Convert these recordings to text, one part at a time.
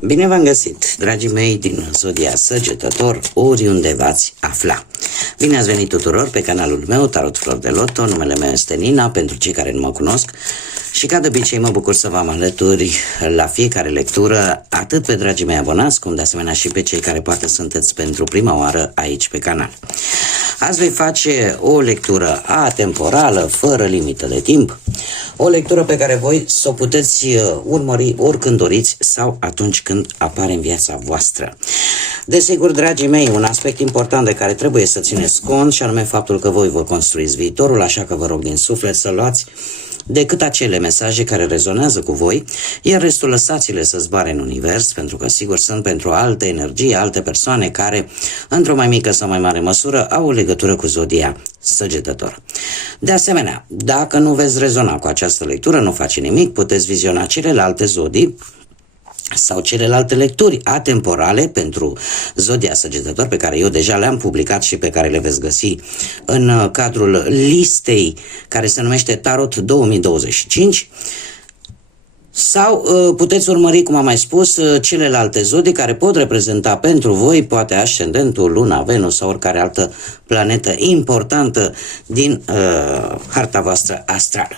Bine v-am găsit, dragii mei din Zodia Săgetător, oriunde v-ați afla. Bine ați venit tuturor pe canalul meu, Tarot Flor de Loto. Numele meu este Nina, pentru cei care nu mă cunosc. Și ca de obicei mă bucur să vă am alături la fiecare lectură, atât pe dragii mei abonați, cum de asemenea și pe cei care poate sunteți pentru prima oară aici pe canal. Azi voi face o lectură atemporală, fără limită de timp. O lectură pe care voi să o puteți urmări oricând doriți sau atunci când apare în viața voastră. Desigur, dragii mei, un aspect important de care trebuie să țineți cont, și anume faptul că voi vă construiți viitorul, așa că vă rog din suflet să luați decât acele mesaje care rezonează cu voi, iar restul lăsați-le să zboare în univers, pentru că sigur sunt pentru alte energii, alte persoane care, într-o mai mică sau mai mare măsură, au o legătură cu Zodia Săgetător. De asemenea, dacă nu veți rezona cu această lectură, nu face nimic, puteți viziona celelalte zodii sau celelalte lecturi atemporale pentru Zodia Săgetător, pe care eu deja le-am publicat și pe care le veți găsi în cadrul listei care se numește Tarot 2025. Sau puteți urmări, cum am mai spus, celelalte zodii care pot reprezenta pentru voi poate ascendentul, Luna, Venus sau oricare altă planetă importantă din harta voastră astrală.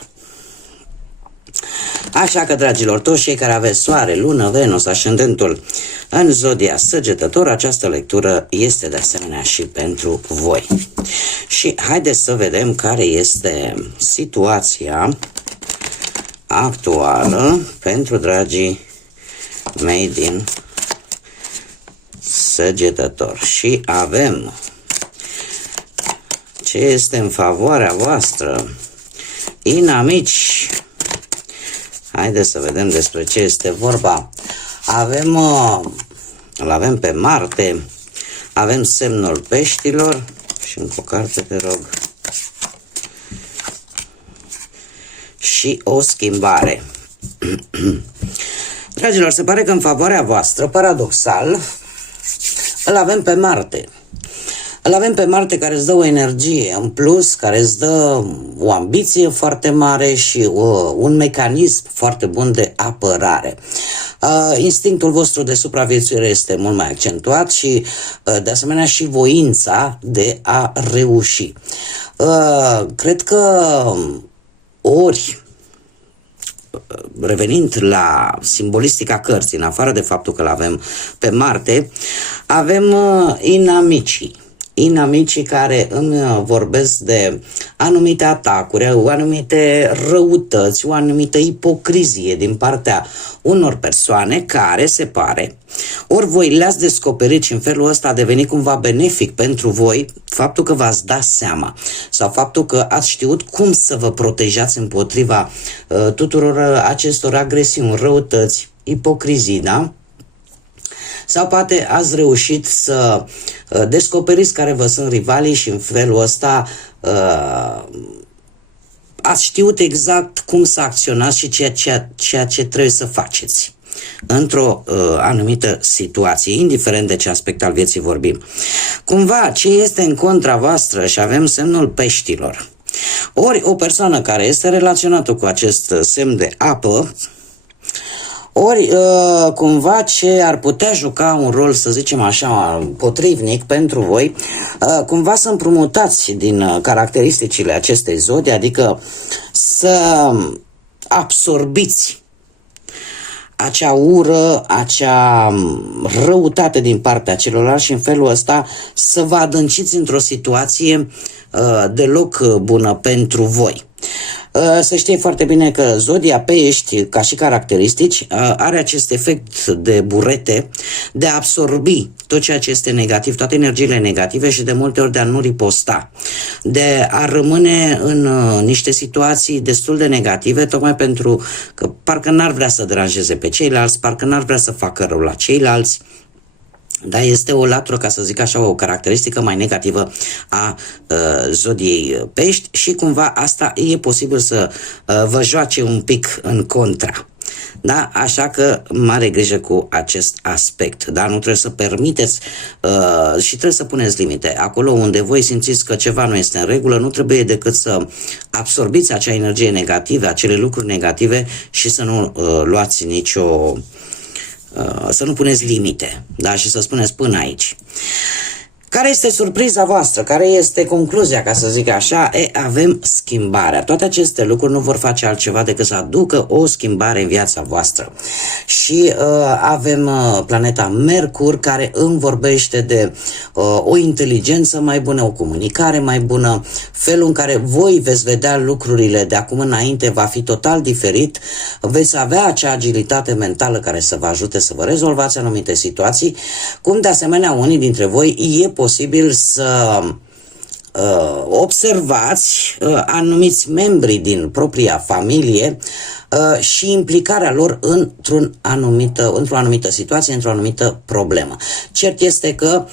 Așa că, dragilor, toți cei care aveți Soare, Lună, Venus, ascendentul în Zodia Săgetător, această lectură este de asemenea și pentru voi. Și haideți să vedem care este situația actuală pentru dragii mei din Săgetător. Și avem ce este în favoarea voastră, inamici. Haideți să vedem despre ce este vorba. Îl avem pe Marte, avem semnul peștilor și încă o carte, te rog. Și o schimbare. Dragilor, se pare că în favoarea voastră, paradoxal, îl avem pe Marte. Îl avem pe Marte care îți dă o energie în plus, care îți dă o ambiție foarte mare și un mecanism foarte bun de apărare. Instinctul vostru de supraviețuire este mult mai accentuat și, de asemenea, și voința de a reuși. Cred că revenind la simbolistica cărții, în afară de faptul că l-avem pe Marte, avem inamicii care îmi vorbesc de anumite atacuri, anumite răutăți, o anumită ipocrizie din partea unor persoane care, se pare, ori voi le-ați descoperit și în felul ăsta a devenit cumva benefic pentru voi faptul că v-ați dat seama sau faptul că ați știut cum să vă protejați împotriva tuturor acestor agresiuni, răutăți, ipocrizii, da? Sau poate ați reușit să descoperiți care vă sunt rivalii și în felul ăsta ați știut exact cum să acționați și ceea ce trebuie să faceți într-o anumită situație, indiferent de ce aspect al vieții vorbim. Cumva, ce este în contra voastră, și avem semnul peștilor, ori o persoană care este relaționată cu acest semn de apă, ori cumva ce ar putea juca un rol, să zicem așa, potrivnic pentru voi, cumva să împrumutați din caracteristicile acestei zodii, adică să absorbiți acea ură, acea răutate din partea celorlalți și în felul ăsta să vă adânciți într-o situație deloc bună pentru voi. Se știe foarte bine că Zodia Pești, ca și caracteristici, are acest efect de burete de a absorbi tot ceea ce este negativ, toate energiile negative și de multe ori de a nu riposta, de a rămâne în niște situații destul de negative, tocmai pentru că parcă n-ar vrea să deranjeze pe ceilalți, parcă n-ar vrea să facă rău la ceilalți. Dar este o latură, ca să zic așa, o caracteristică mai negativă a Zodiei Pești și cumva asta e posibil să vă joace un pic în contra. Da? Așa că mare grijă cu acest aspect. Da? Nu trebuie să permiteți și trebuie să puneți limite. Acolo unde voi simțiți că ceva nu este în regulă, nu trebuie decât să absorbiți acea energie negativă, acele lucruri negative și să nu luați nicio să nu puneți limite, da? Și să spuneți până aici. Care este surpriza voastră? Care este concluzia, ca să zic așa? Avem schimbarea. Toate aceste lucruri nu vor face altceva decât să aducă o schimbare în viața voastră. Și avem planeta Mercur, care îmi vorbește de o inteligență mai bună, o comunicare mai bună, felul în care voi veți vedea lucrurile de acum înainte va fi total diferit, veți avea acea agilitate mentală care să vă ajute să vă rezolvați anumite situații, cum de asemenea unii dintre voi e posibil să observați anumiți membri din propria familie și implicarea lor într-o anumită situație, într-o anumită problemă. Cert este că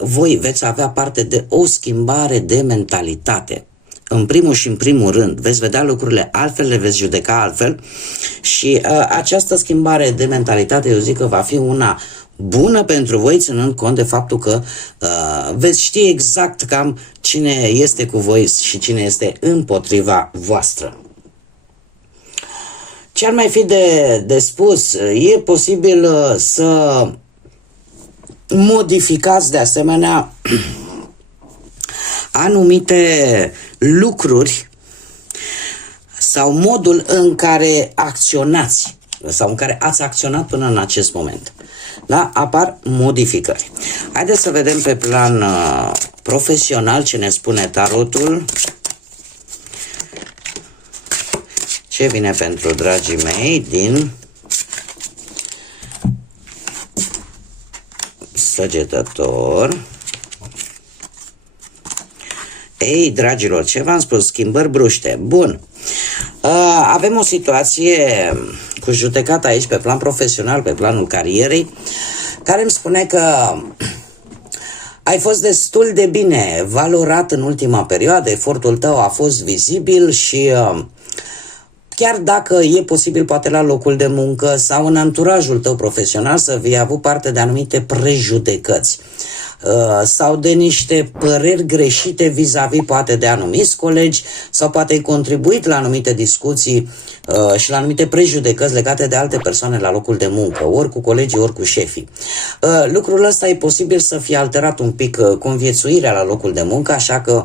voi veți avea parte de o schimbare de mentalitate. În primul și în primul rând, veți vedea lucrurile altfel, le veți judeca altfel și această schimbare de mentalitate, eu zic că va fi una bună pentru voi, ținând cont de faptul că veți ști exact cam cine este cu voi și cine este împotriva voastră. Ce ar mai fi de spus? E posibil să modificați de asemenea anumite lucruri sau modul în care acționați sau în care ați acționat până în acest moment. Da? Apar modificări. Haideți să vedem pe plan profesional ce ne spune tarotul. Ce vine pentru dragii mei din Săgetător. Ei, dragilor, ce v-am spus? Schimbări bruște. Bun. Avem o situație cu judecată aici pe plan profesional, pe planul carierei, care îmi spune că ai fost destul de bine valorat în ultima perioadă, efortul tău a fost vizibil și chiar dacă e posibil poate la locul de muncă sau în anturajul tău profesional să fii avut parte de anumite prejudecăți sau de niște păreri greșite vis-a-vis poate de anumiți colegi sau poate ai contribuit la anumite discuții și la anumite prejudecăți legate de alte persoane la locul de muncă, ori cu colegii, ori cu șefii. Lucrul ăsta e posibil să fie alterat un pic conviețuirea la locul de muncă, așa că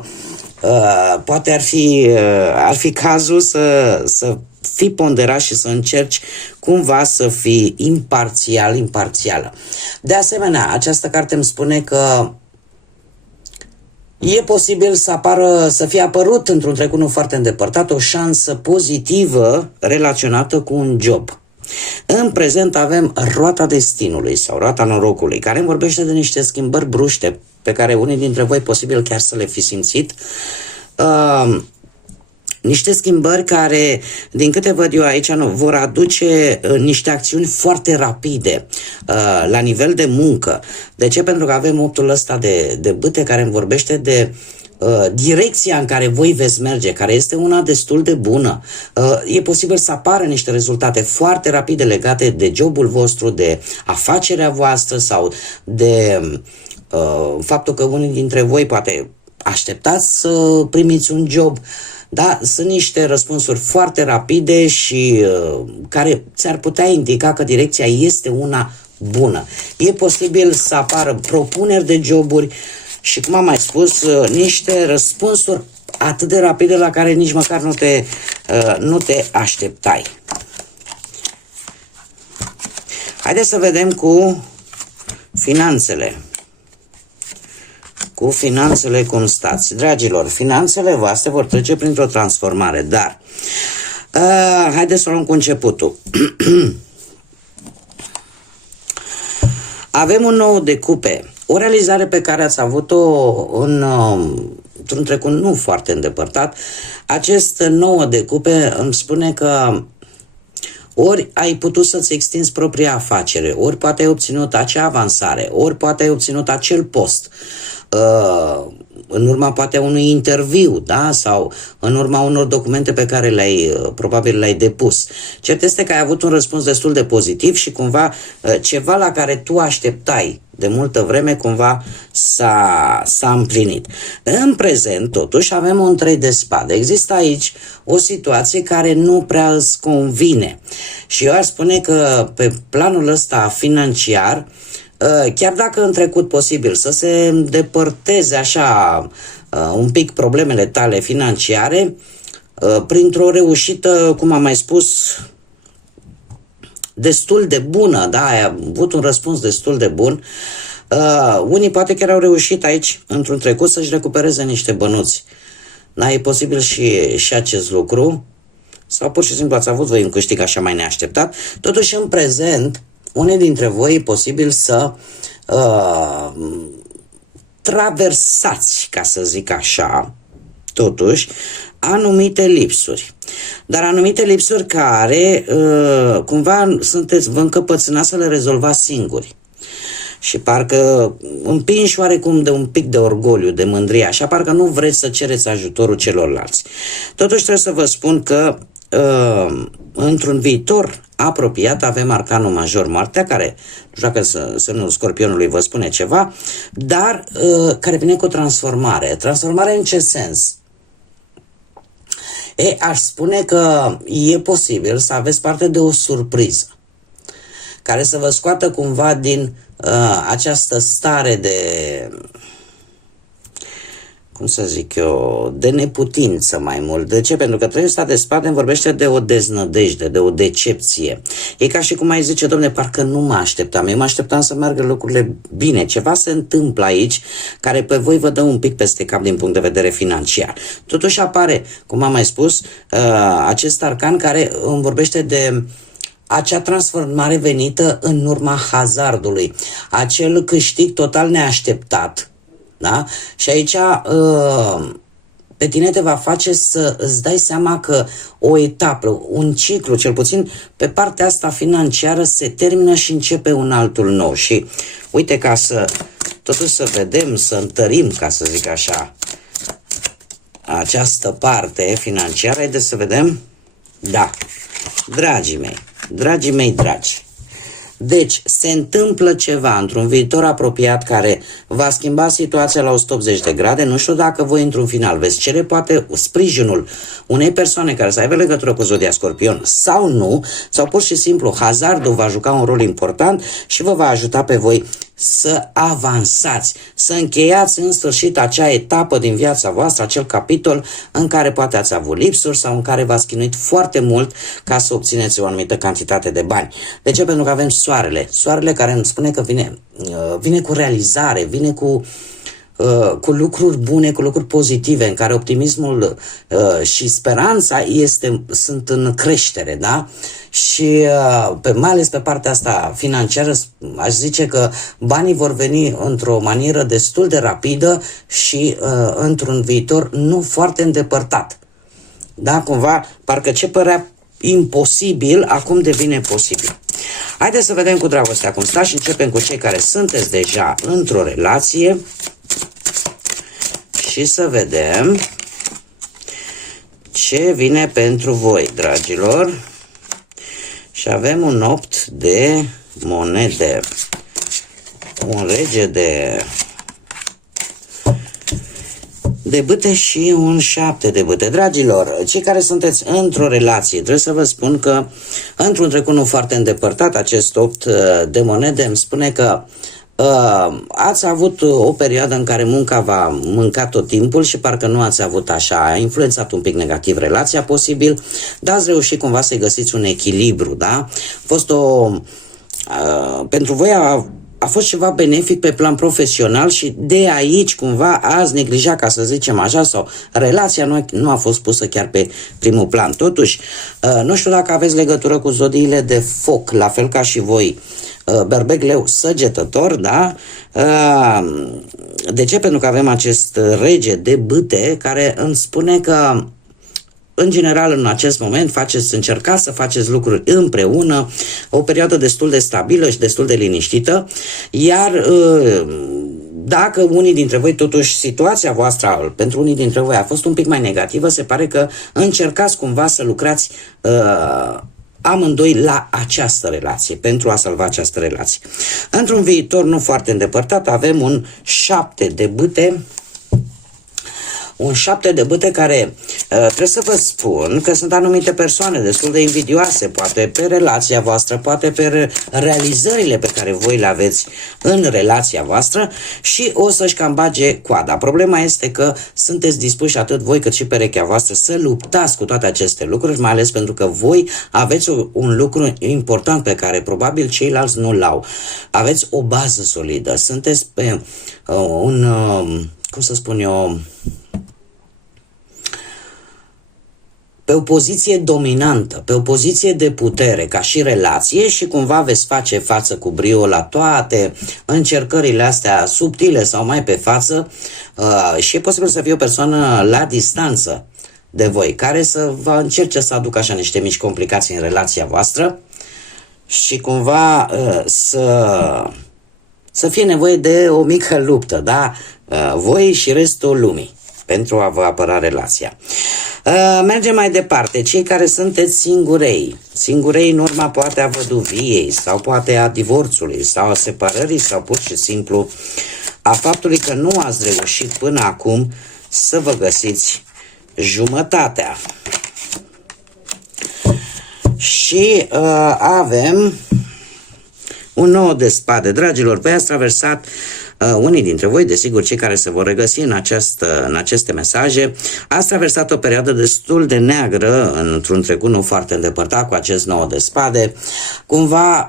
poate ar fi cazul să fii ponderat și să încerci cumva să fii imparțială. De asemenea, această carte îmi spune că e posibil să fie apărut într-un trecut nu foarte îndepărtat o șansă pozitivă relaționată cu un job. În prezent avem roata destinului sau roata norocului, care îmi vorbește de niște schimbări bruște pe care unii dintre voi posibil chiar să le fi simțit. Niște schimbări care, din câte văd eu aici, vor aduce niște acțiuni foarte rapide la nivel de muncă. De ce? Pentru că avem optul ăsta de bâte care îmi vorbește de direcția în care voi veți merge, care este una destul de bună. E posibil să apară niște rezultate foarte rapide legate de jobul vostru, de afacerea voastră sau de faptul că unii dintre voi poate așteptați să primiți un job. Da, sunt niște răspunsuri foarte rapide și care ți-ar putea indica că direcția este una bună. E posibil să apară propuneri de joburi și, cum am mai spus, niște răspunsuri atât de rapide la care nici măcar nu te așteptai. Haideți să vedem cu finanțele. Cu finanțele cum stați. Dragilor, finanțele voastre vor trece printr-o transformare, dar haideți să luăm cu începutul. Avem un nou de cupe, o realizare pe care ați avut-o într-un trecut nu foarte îndepărtat. Acest nou de cupe îmi spune că ori ai putut să-ți extinzi propria afacere, ori poate ai obținut acea avansare, ori poate ai obținut acel post. în urma poate unui interviu, da? Sau în urma unor documente pe care probabil le-ai depus. Cert este că ai avut un răspuns destul de pozitiv și cumva ceva la care tu așteptai de multă vreme cumva s-a împlinit. În prezent, totuși, avem un 3 de spade. Există aici o situație care nu prea îți convine. Și eu aș spune că pe planul ăsta financiar, chiar dacă în trecut posibil să se îndepărteze așa un pic problemele tale financiare, printr-o reușită, cum am mai spus, destul de bună, da, ai avut un răspuns destul de bun. Unii poate chiar au reușit aici, într-un trecut, să-și recupereze niște bănuți. Da, e posibil și acest lucru. Sau pur și simplu ați avut voi un câștig așa mai neașteptat. Totuși, în prezent, unii dintre voi e posibil să traversați, ca să zic așa, totuși, anumite lipsuri. Dar anumite lipsuri care cumva vă încăpățânați să le rezolvați singuri. Și parcă împinși oarecum de un pic de orgoliu, de mândrie, așa parcă nu vreți să cereți ajutorul celorlalți. Totuși trebuie să vă spun că într-un viitor apropiat avem arcanul major moartea, care, nu știu dacă semnul Scorpionului vă spune ceva, dar care vine cu o transformare. Transformare în ce sens? Aș spune că e posibil să aveți parte de o surpriză care să vă scoată cumva din această stare de, cum să zic eu, de neputință mai mult. De ce? Pentru că trei ăsta de spate îmi vorbește de o deznădejde, de o decepție. E ca și cum ai zice, domne, parcă nu mă așteptam. Eu mă așteptam să meargă lucrurile bine. Ceva se întâmplă aici care pe voi vă dă un pic peste cap din punct de vedere financiar. Totuși apare, cum am mai spus, acest arcan care îmi vorbește de acea transformare venită în urma hazardului, acel câștig total neașteptat, da? Și aici pe tine te va face să îți dai seama că o etapă, un ciclu, cel puțin pe partea asta financiară, se termină și începe un altul nou. Și uite, ca să totuși să vedem, să întărim, ca să zic așa, această parte financiară, haideți să vedem. Da, dragii mei dragi, deci se întâmplă ceva într-un viitor apropiat care va schimba situația la 180 de grade. Nu știu dacă voi într-un final veți cere poate sprijinul unei persoane care să aibă legătură cu Zodia Scorpion sau nu, sau pur și simplu hazardul va juca un rol important și vă va ajuta pe voi să avansați, să încheiați în sfârșit acea etapă din viața voastră, acel capitol în care poate ați avut lipsuri sau în care v-ați chinuit foarte mult ca să obțineți o anumită cantitate de bani. De ce? Pentru că avem soarele care îmi spune că vine cu realizare, vine cu lucruri bune, cu lucruri pozitive, în care optimismul și speranța sunt în creștere, da? Și mai ales pe partea asta financiară, aș zice că banii vor veni într-o manieră destul de rapidă și într-un viitor nu foarte îndepărtat. Da? Cumva, parcă ce părea imposibil, acum devine posibil. Haideți să vedem cu dragostea cum stați și începem cu cei care sunteți deja într-o relație și să vedem ce vine pentru voi, dragilor. Și avem un 8 de monede, un rege de bâte și un 7 de bâte. Dragilor, cei care sunteți într-o relație, trebuie să vă spun că într-un trecut nu foarte îndepărtat, acest 8 de monede îmi spune că ați avut o perioadă în care munca v-a mâncat tot timpul și parcă nu ați avut așa, a influențat un pic negativ relația posibil, dar ați reușit cumva să găsiți un echilibru, da? Pentru voi a fost ceva benefic pe plan profesional și de aici cumva ați neglijat, ca să zicem așa, sau relația nu a fost pusă chiar pe primul plan. Totuși, nu știu dacă aveți legătură cu zodiile de foc, la fel ca și voi, Berbec, Leu, Săgetător, da? De ce? Pentru că avem acest rege de bâte care îmi spune că în general, în acest moment, încercați să faceți lucruri împreună, o perioadă destul de stabilă și destul de liniștită, iar dacă unii dintre voi, totuși, situația voastră pentru unii dintre voi a fost un pic mai negativă, se pare că încercați cumva să lucrați amândoi la această relație, pentru a salva această relație. Într-un viitor nu foarte îndepărtat avem un 7 de bâte. Un 7 de bâte care trebuie să vă spun că sunt anumite persoane destul de invidioase, poate pe relația voastră, poate pe realizările pe care voi le aveți în relația voastră și o să-și cam bage coada. Problema este că sunteți dispuși atât voi cât și perechea voastră să luptați cu toate aceste lucruri, mai ales pentru că voi aveți un lucru important pe care probabil ceilalți nu l-au. Aveți o bază solidă, sunteți pe cum să spun eu, pe o poziție dominantă, pe o poziție de putere, ca și relație și cumva veți face față cu brio la toate încercările astea subtile sau mai pe față și e posibil să fie o persoană la distanță de voi, care să vă încerce să aducă așa niște mici complicații în relația voastră și cumva să fie nevoie de o mică luptă, da? Voi și restul lumii, pentru a vă apăra relația. Mergem mai departe. Cei care sunteți singurei în urma poate a văduviei sau poate a divorțului sau a separării sau pur și simplu a faptului că nu ați reușit până acum să vă găsiți jumătatea. Și avem un 9 de spade. Dragilor, voi ați traversat unii dintre voi, desigur cei care se vor regăsi în aceste mesaje, ați traversat o perioadă destul de neagră într-un trecut nu foarte îndepărtat cu acest 9 de spade. Cumva,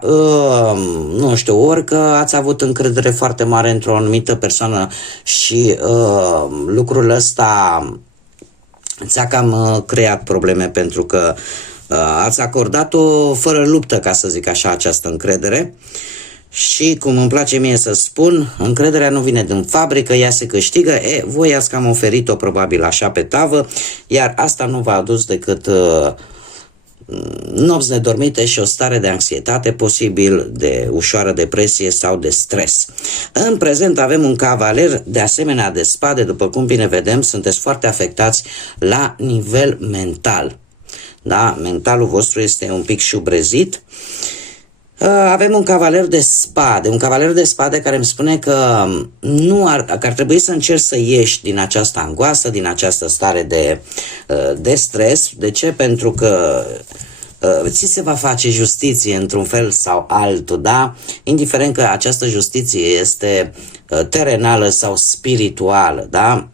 nu știu, ori că ați avut încredere foarte mare într-o anumită persoană și lucrul ăsta ți-a cam creat probleme pentru că ați acordat-o fără luptă, ca să zic așa, această încredere. Și cum îmi place mie să spun, încrederea nu vine din fabrică, ea se câștigă, voi ați cam oferit-o probabil așa pe tavă, iar asta nu v-a adus decât nopți nedormite și o stare de anxietate, posibil de ușoară depresie sau de stres. În prezent avem un cavaler de asemenea de spade, după cum bine vedem, sunteți foarte afectați la nivel mental. Da? Mentalul vostru este un pic șubrezit. Avem un cavaler de spade care îmi spune că ar trebui să încerci să ieși din această angoasă, din această stare de stres. De ce? Pentru că ți se va face justiție într-un fel sau altul, da? Indiferent că această justiție este terenală sau spirituală, da?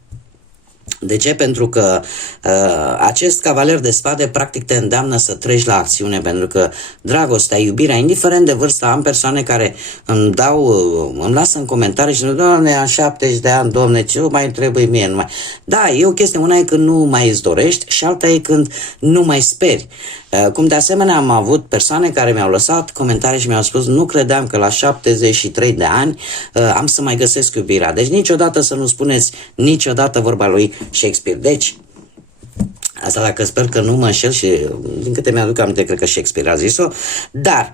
De ce? Pentru că acest cavaler de spade practic te îndeamnă să treci la acțiune, pentru că dragostea, iubirea, indiferent de vârstă, am persoane care îmi lasă în comentarii și zic, Doamne, am 70 de ani, Doamne, ce mai trebuie mie? Nu mai... Da, e o chestie, una e când nu mai îți dorești și alta e când nu mai speri. Cum de asemenea am avut persoane care mi-au lăsat comentarii și mi-au spus, nu credeam că la 73 de ani am să mai găsesc iubirea. Deci niciodată să nu spuneți niciodată vorba lui Shakespeare. Deci, asta dacă sper că nu mă înșel și din câte mi-aduc aminte, cred că Shakespeare a zis-o, dar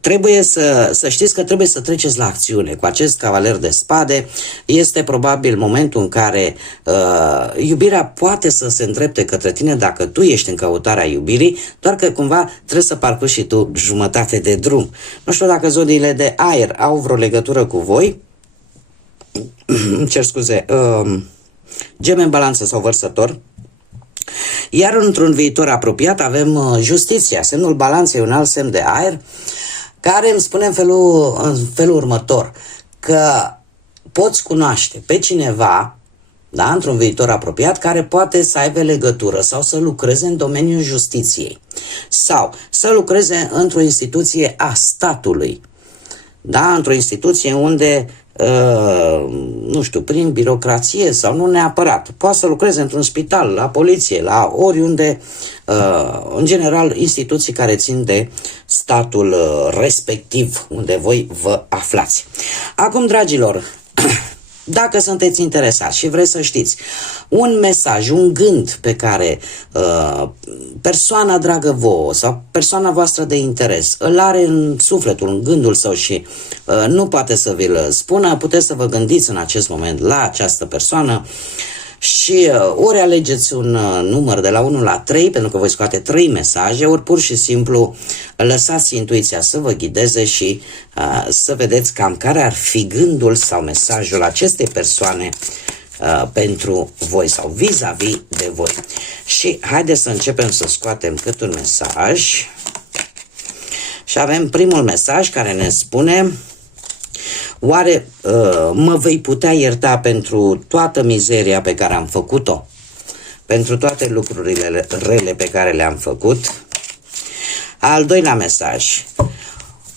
trebuie să știți că trebuie să treceți la acțiune. Cu acest cavaler de spade este probabil momentul în care iubirea poate să se îndrepte către tine dacă tu ești în căutarea iubirii, doar că cumva trebuie să parcurgi și tu jumătate de drum. Nu știu dacă zodiile de aer au vreo legătură cu voi. Cer scuze, Gemeni, Balanță sau Vărsător. Iar într-un viitor apropiat avem Justiția, semnul Balanței, un alt semn de aer, care îmi spune în felul următor, că poți cunoaște pe cineva, da, într-un viitor apropiat, care poate să aibă legătură sau să lucreze în domeniul justiției sau să lucreze într-o instituție a statului, da, într-o instituție unde nu știu, prin birocrație sau nu neapărat. Poate să lucreze într-un spital, la poliție, la oriunde, în general, instituții care țin de statul respectiv unde voi vă aflați. Acum, dragilor, dacă sunteți interesați și vreți să știți un mesaj, un gând pe care persoana dragă vouă sau persoana voastră de interes îl are în sufletul, în gândul său și nu poate să vi-l spună, puteți să vă gândiți în acest moment la această persoană și ori alegeți un număr de la 1 la 3, pentru că voi scoate 3 mesaje, ori pur și simplu lăsați intuiția să vă ghideze și să vedeți cam care ar fi gândul sau mesajul acestei persoane pentru voi sau vis-a-vis de voi. Și haideți să începem să scoatem cât un mesaj. Și avem primul mesaj care ne spune: oare mă vei putea ierta pentru toată mizeria pe care am făcut-o? Pentru toate lucrurile rele pe care le-am făcut? Al doilea mesaj: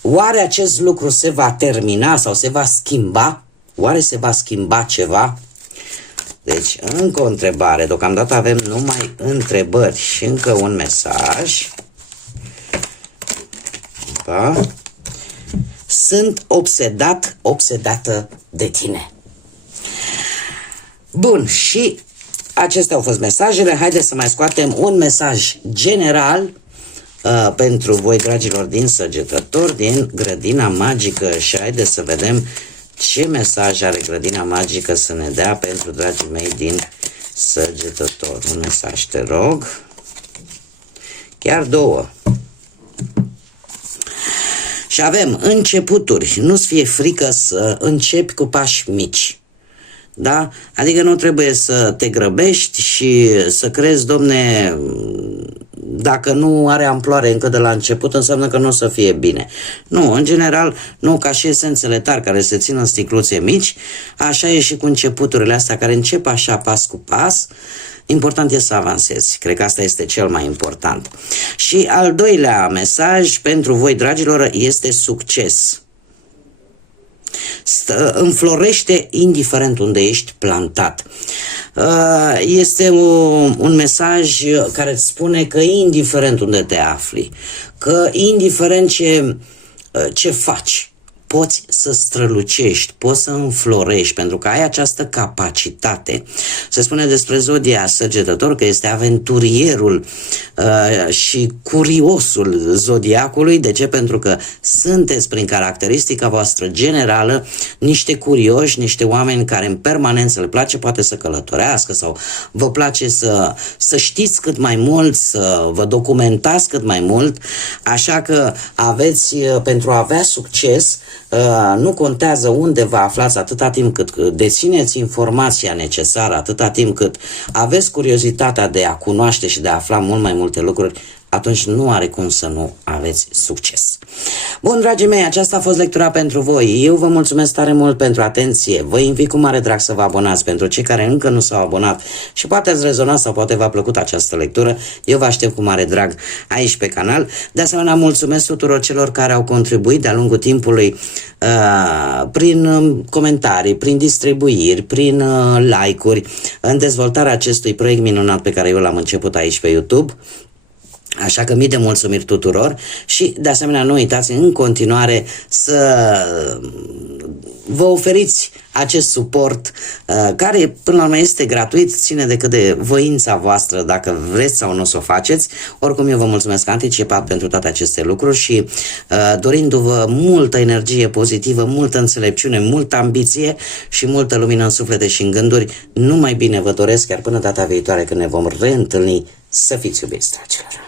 oare acest lucru se va termina sau se va schimba? Oare se va schimba ceva? Deci, încă o întrebare. Deocamdată avem numai întrebări. Și încă un mesaj. Da? Sunt obsedată de tine. Bun, și acestea au fost mesajele. Haideți să mai scoatem un mesaj general pentru voi, dragilor, din Săgetători, din Grădina Magică. Și haideți să vedem ce mesaj are Grădina Magică să ne dea pentru dragii mei din Săgetători. Un mesaj, te rog. Chiar 2. Și avem începuturi. Nu-ți fie frică să începi cu pași mici. Da? Adică nu trebuie să te grăbești și să crezi, domne, dacă nu are amploare încă de la început, înseamnă că nu o să fie bine. Nu, în general, nu, ca și esențele tari care se țin în sticluțe mici, așa e și cu începuturile astea care încep așa pas cu pas. Important e să avansezi. Cred că asta este cel mai important. Și al doilea mesaj pentru voi, dragilor, este succes. Înflorește indiferent unde ești plantat. Este un mesaj care îți spune că indiferent unde te afli, că indiferent ce faci, poți să strălucești, poți să înflorești, pentru că ai această capacitate. Se spune despre zodia Săgetător că este aventurierul și curiosul zodiacului. De ce? Pentru că sunteți, prin caracteristica voastră generală, niște curioși, niște oameni care în permanență le place poate să călătorească sau vă place să știți cât mai mult, să vă documentați cât mai mult, așa că aveți, pentru a avea succes, nu contează unde vă aflați, atâta timp cât dețineți informația necesară, atâta timp cât aveți curiozitatea de a cunoaște și de a afla mult mai multe lucruri, atunci nu are cum să nu aveți succes. Bun, dragii mei, aceasta a fost lectura pentru voi. Eu vă mulțumesc tare mult pentru atenție. Vă invit cu mare drag să vă abonați pentru cei care încă nu s-au abonat și poate ați rezonat sau poate v-a plăcut această lectură. Eu vă aștept cu mare drag aici pe canal. De asemenea, mulțumesc tuturor celor care au contribuit de-a lungul timpului prin comentarii, prin distribuiri, prin like-uri în dezvoltarea acestui proiect minunat pe care eu l-am început aici pe YouTube. Așa că mii de mulțumiri tuturor și de asemenea nu uitați în continuare să vă oferiți acest suport care până la urmă este gratuit, ține decât de voința voastră dacă vreți sau nu să o faceți. Oricum eu vă mulțumesc anticipat pentru toate aceste lucruri și dorindu-vă multă energie pozitivă, multă înțelepciune, multă ambiție și multă lumină în suflete și în gânduri, numai bine vă doresc, chiar până data viitoare când ne vom reîntâlni, să fiți iubiți, dragilor!